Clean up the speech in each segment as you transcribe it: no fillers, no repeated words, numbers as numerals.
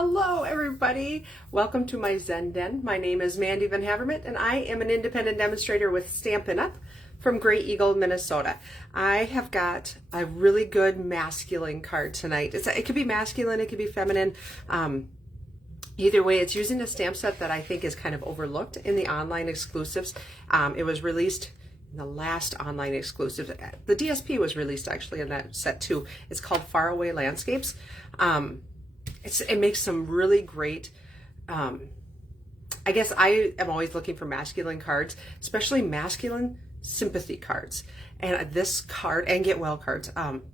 Hello everybody, welcome to my Zen Den. My name is Mandy Van Havermont and I am an independent demonstrator with Stampin' Up! From Great Eagle, Minnesota. I have got a really good masculine card tonight. It could be masculine, it could be feminine. Either way, it's using a stamp set that I think is kind of overlooked in the online exclusives. It was released in the last online exclusive. The DSP was released actually in that set too. It's called Faraway Landscapes. It makes some really great, I guess I am always looking for masculine cards, especially masculine sympathy cards. And this card, and get well cards,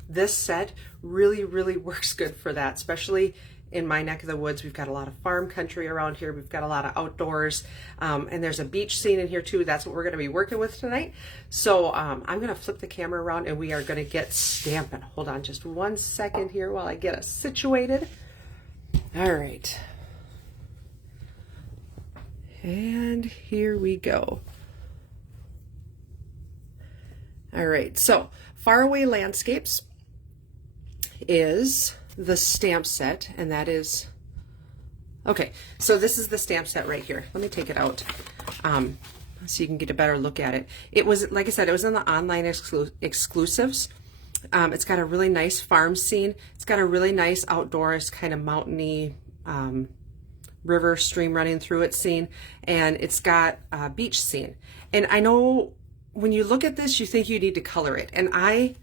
this set really works good for that, especially in my neck of the woods. We've got a lot of farm country around here. We've got a lot of outdoors, and there's a beach scene in here too. That's what we're gonna be working with tonight. So I'm gonna flip the camera around and we are gonna get stamping. Hold on just 1 second here while I get us situated. All right, and here we go. All right, so Faraway Landscapes is the stamp set, and that is, okay, so this is the stamp set right here. Let me take it out so you can get a better look at it. It was, like I said, it was in the online exclusives. It's got a really nice farm scene. It's got a really nice outdoors kind of mountainy river stream running through it scene, and it's got a beach scene. And I know when you look at this, you think you need to color it. And I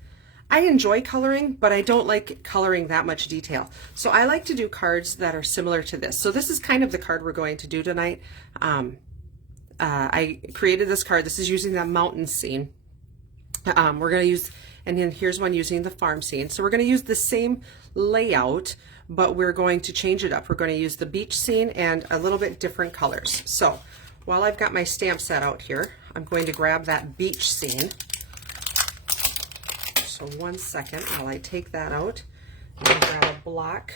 enjoy coloring, but I don't like coloring that much detail. So I like to do cards that are similar to this. So this is kind of the card we're going to do tonight. I created this card. This is using that mountain scene. We're going to use, and then here's one using the farm scene. So we're going to use the same layout, but we're going to change it up. We're going to use the beach scene and a little bit different colors. So while I've got my stamp set out here, I'm going to grab that beach scene. So 1 second while I take that out. I'm going to grab a block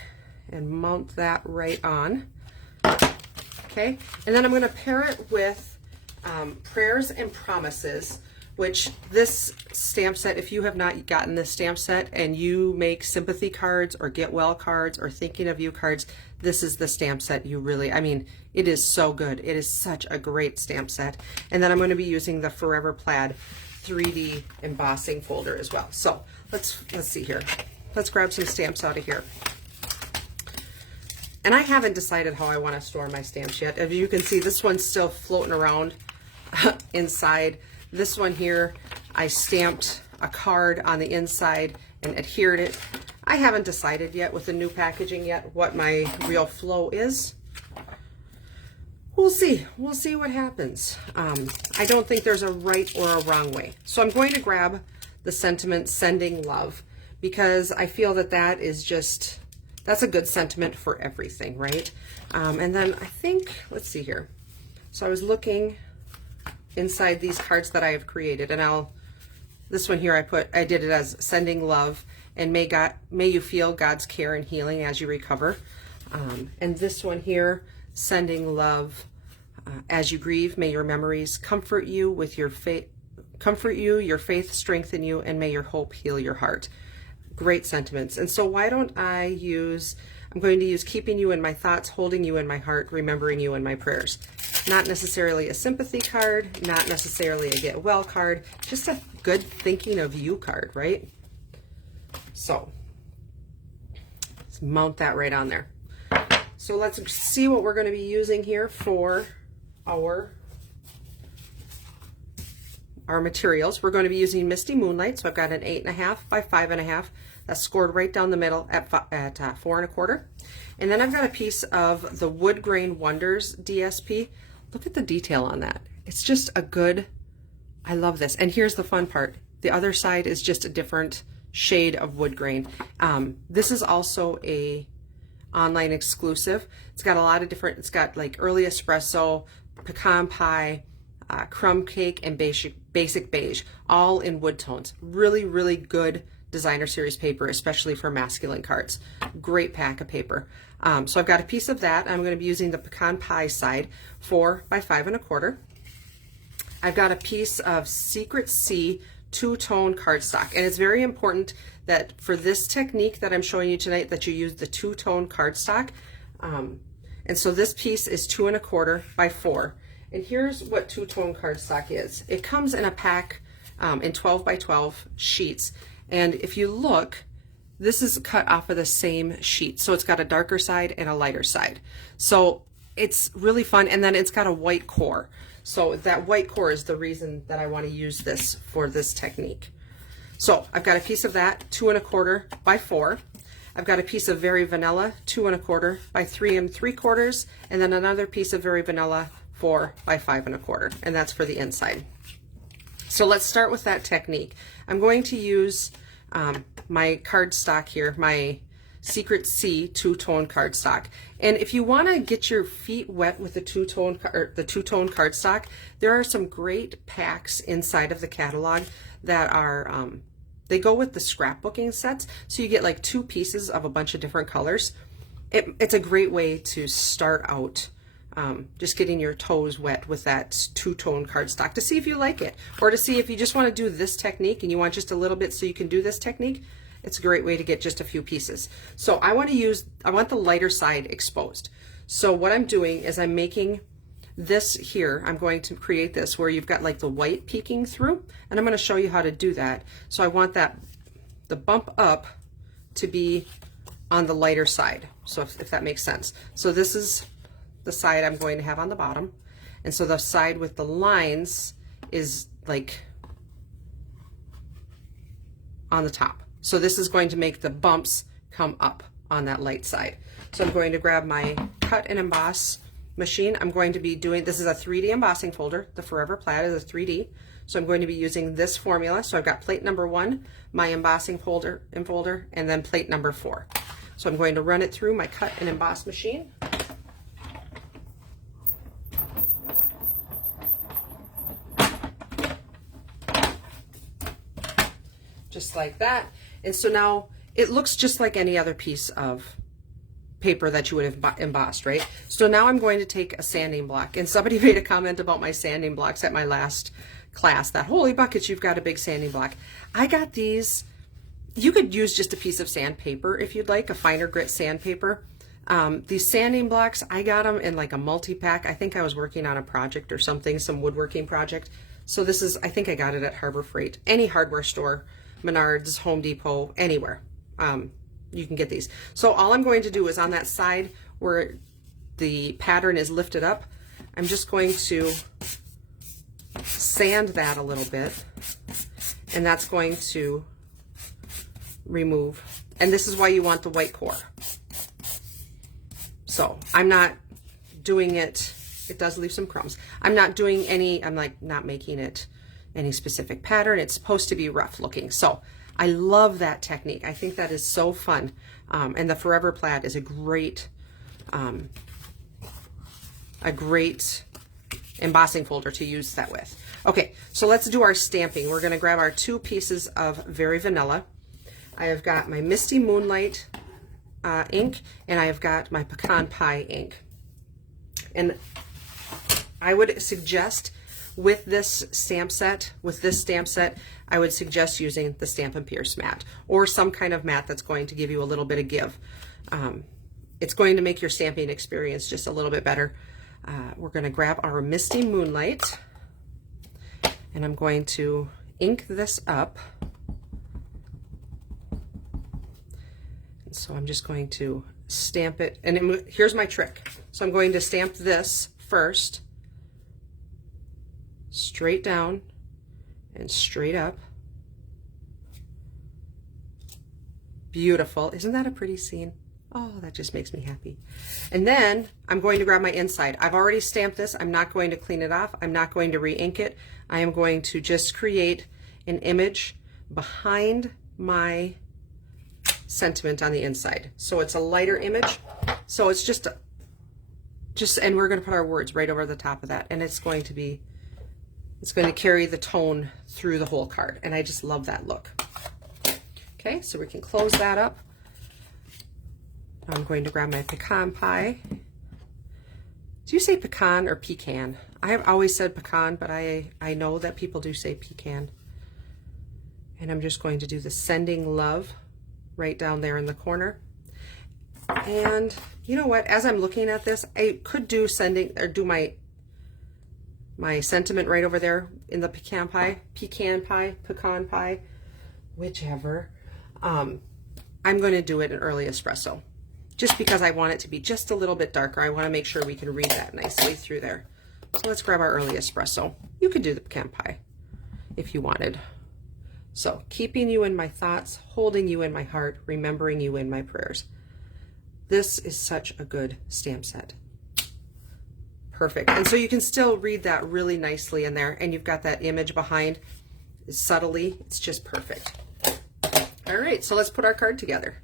and mount that right on. Okay, and then I'm going to pair it with Prayers and Promises, which this stamp set, if you have not gotten this stamp set and you make sympathy cards or get well cards or thinking of you cards, this is the stamp set you really, I mean, it is so good. It is such a great stamp set. And then I'm going to be using the Forever Plaid 3D embossing folder as well. So let's see here. Let's grab some stamps out of here. And I haven't decided how I want to store my stamps yet. As you can see, this one's still floating around inside. This one here, I stamped a card on the inside and adhered it. I haven't decided yet with the new packaging yet what my real flow is. We'll see. We'll see what happens. I don't think there's a right or a wrong way. So I'm going to grab the sentiment Sending Love, because I feel that that is just, that's a good sentiment for everything, right? And then I think, let's see here. So I was looking inside these cards that I have created, and this one here I did it as Sending Love, and may you feel God's care and healing as you recover. And this one here, Sending Love as you grieve, may your memories comfort you with your faith, your faith strengthen you, and may your hope heal your heart. Great sentiments. And so why don't I'm going to use keeping you in my thoughts, holding you in my heart, remembering you in my prayers. Not necessarily a sympathy card, not necessarily a get well card, just a good thinking of you card, right? So let's mount that right on there. So let's see what we're going to be using here for our materials. We're going to be using Misty Moonlight. So I've got an 8.5 by 5.5. That's scored right down the middle at 4 1/4. And then I've got a piece of the Wood Grain Wonders DSP. Look at the detail on that. It's just a good, I love this. And here's the fun part. The other side is just a different shade of wood grain. This is also a online exclusive. It's got a lot of different, it's got like early espresso, pecan pie, crumb cake, and basic beige, all in wood tones. Really good designer series paper, especially for masculine cards. Great pack of paper. So I've got a piece of that. I'm going to be using the pecan pie side, 4 by 5 1/4. I've got a piece of Secret Sea two-tone cardstock, and it's very important that for this technique that I'm showing you tonight that you use the two-tone cardstock. And so this piece is 2 1/4 by 4. And here's what two-tone cardstock is. It comes in a pack in 12 by 12 sheets. And if you look, this is cut off of the same sheet. So it's got a darker side and a lighter side. So it's really fun. And then it's got a white core. So that white core is the reason that I want to use this for this technique. So I've got a piece of that, 2 1/4 by 4. I've got a piece of Very Vanilla, 2 1/4 by 3 3/4, and then another piece of Very Vanilla, 4 by 5 1/4, and that's for the inside. So let's start with that technique. I'm going to use my cardstock here, my Secret C two-tone cardstock. And if you want to get your feet wet with the two-tone cardstock, there are some great packs inside of the catalog that are they go with the scrapbooking sets, so you get like 2 pieces of a bunch of different colors. It's a great way to start out just getting your toes wet with that two-tone cardstock to see if you like it, or to see if you just want to do this technique and you want just a little bit so you can do this technique. It's a great way to get just a few pieces. So I want the lighter side exposed. So what I'm doing is I'm making this here, I'm going to create this where you've got like the white peeking through, and I'm going to show you how to do that. So I want the bump up to be on the lighter side, so if that makes sense. So this is the side I'm going to have on the bottom, and so the side with the lines is like on the top. So this is going to make the bumps come up on that light side. So I'm going to grab my cut and emboss machine. I'm going to be doing, this is a 3D embossing folder. The Forever Plaid is a 3D. So I'm going to be using this formula. So I've got plate number 1, my embossing folder, and then plate number 4. So I'm going to run it through my cut and emboss machine. Just like that. And so now it looks just like any other piece of paper that you would have embossed, right? So now I'm going to take a sanding block, and somebody made a comment about my sanding blocks at my last class, that holy buckets, you've got a big sanding block. I got these, you could use just a piece of sandpaper if you'd like, a finer grit sandpaper. These sanding blocks, I got them in like a multi-pack. I think I was working on a project or something, some woodworking project. So this is, I think I got it at Harbor Freight, any hardware store, Menards, Home Depot, anywhere. You can get these. So all I'm going to do is on that side where the pattern is lifted up, I'm just going to sand that a little bit, and that's going to remove, and this is why you want the white core. So I'm not doing it, it does leave some crumbs. I'm not doing any, I'm like not making it any specific pattern. It's supposed to be rough looking. So I love that technique. I think that is so fun. And the Forever Plaid is a great embossing folder to use that with. Okay, so let's do our stamping. We're gonna grab our 2 pieces of Very Vanilla. I have got my Misty Moonlight ink, and I have got my Pecan Pie ink. And I would suggest with this stamp set, I would suggest using the Stampin' Pierce mat, or some kind of mat that's going to give you a little bit of give. It's going to make your stamping experience just a little bit better. We're going to grab our Misty Moonlight, and I'm going to ink this up. And so I'm just going to stamp it, and here's my trick. So I'm going to stamp this first, straight down and straight up. Beautiful. Isn't that a pretty scene? Oh, that just makes me happy. And then I'm going to grab my inside. I've already stamped this. I'm not going to clean it off. I'm not going to re-ink it. I am going to just create an image behind my sentiment on the inside. So it's a lighter image. So it's just and we're going to put our words right over the top of that. And it's going to carry the tone through the whole card. And I just love that look. Okay, so we can close that up. I'm going to grab my Pecan Pie. Do you say pecan or pecan? I have always said pecan, but I know that people do say pecan. And I'm just going to do the Sending Love right down there in the corner. And you know what, as I'm looking at this, I could do my sentiment right over there in the pecan pie, whichever. I'm going to do it in early espresso just because I want it to be just a little bit darker. I want to make sure we can read that nicely through there. So let's grab our early espresso. You could do the pecan pie if you wanted. So keeping you in my thoughts, holding you in my heart, remembering you in my prayers. This is such a good stamp set. Perfect. And so you can still read that really nicely in there, and you've got that image behind subtly. It's just perfect. All right, so let's put our card together.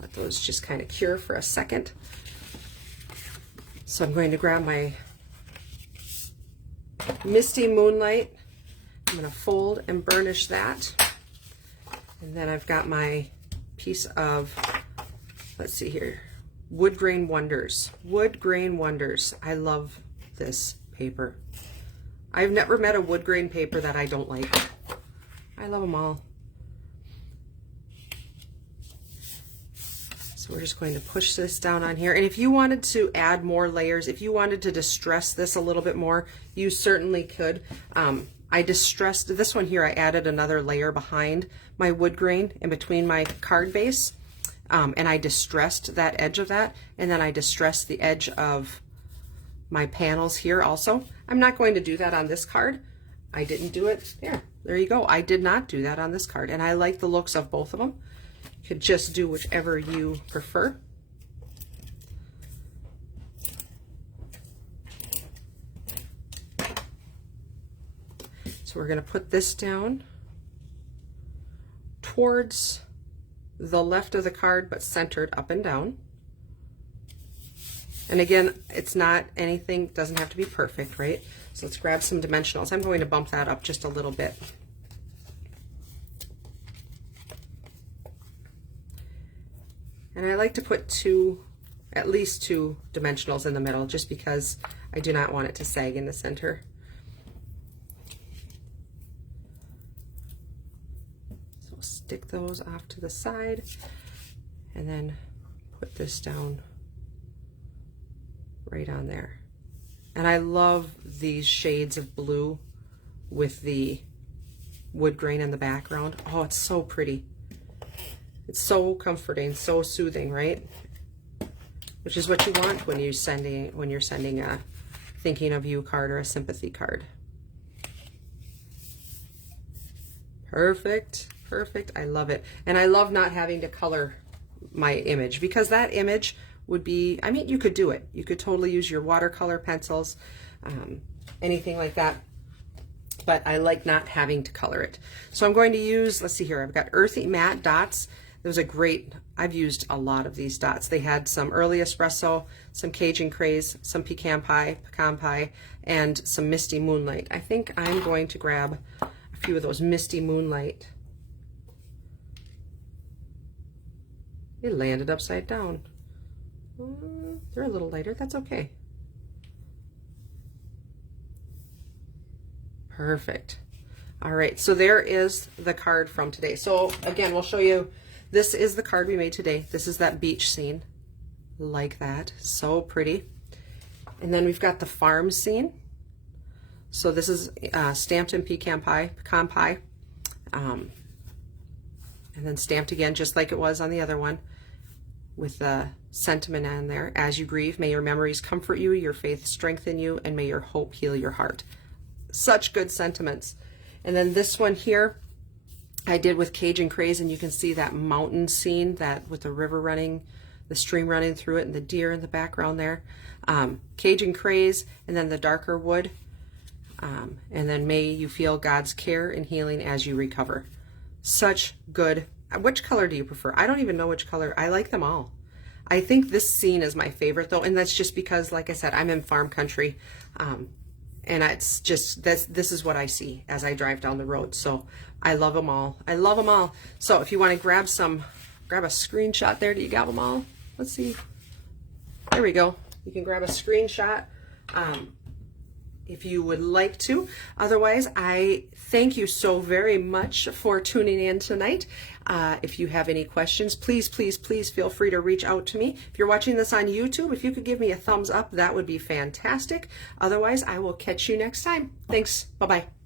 Let those just kind of cure for a second. So I'm going to grab my Misty Moonlight. I'm going to fold and burnish that. And then I've got my piece of, let's see here, Wood Grain Wonders. Wood Grain Wonders. I love this paper. I've never met a wood grain paper that I don't like. I love them all. So we're just going to push this down on here. And if you wanted to add more layers, if you wanted to distress this a little bit more, you certainly could. I distressed this one here. I added another layer behind my wood grain in between my card base. And I distressed that edge of that. And then I distressed the edge of my panels here also. I'm not going to do that on this card. I didn't do it. There you go. I did not do that on this card. And I like the looks of both of them. You could just do whichever you prefer. So we're going to put this down towards the left of the card, but centered up and down. And again, it's not anything, doesn't have to be perfect, right? So let's grab some dimensionals. I'm going to bump that up just a little bit. And I like to put at least two dimensionals in the middle, just because I do not want it to sag in the center. So stick those off to the side and then put this down right on there. And I love these shades of blue with the wood grain in the background. Oh, it's so pretty. It's so comforting, so soothing, right? Which is what you want when you're sending a thinking of you card or a sympathy card. Perfect, perfect. I love it. And I love not having to color my image, because that image would be, I mean, you could do it. You could totally use your watercolor pencils, anything like that. But I like not having to color it. So I'm going to use, let's see here, I've got Earthy Matte dots. There was a great, I've used a lot of these dots. They had some Early Espresso, some Cajun Craze, some pecan pie, and some Misty Moonlight. I think I'm going to grab a few of those Misty Moonlight. It landed upside down. They're a little lighter, that's okay. Perfect. All right, so there is the card from today. So again, we'll show you, this is the card we made today. This is that beach scene, like that, so pretty. And then we've got the farm scene. So this is stamped in pecan pie, and then stamped again, just like it was on the other one, with the sentiment on there. As you grieve, may your memories comfort you, your faith strengthen you, and may your hope heal your heart. Such good sentiments. And then this one here, I did with Cajun Craze, and you can see that mountain scene, that with the river running, the stream running through it, and the deer in the background there. Cajun Craze, and then the darker wood. And then may you feel God's care and healing as you recover. Such good. Which color do you prefer? I don't even know which color. I like them all. I think this scene is my favorite though, and that's just because, like I said, I'm in farm country. And it's just, this is what I see as I drive down the road. So I love them all. I love them all. So if you want to grab a screenshot there. Do you got them all? Let's see. There we go. You can grab a screenshot if you would like to. Otherwise, I thank you so very much for tuning in tonight. If you have any questions, please, please, please feel free to reach out to me. If you're watching this on YouTube, if you could give me a thumbs up, that would be fantastic. Otherwise, I will catch you next time. Thanks. Bye-bye.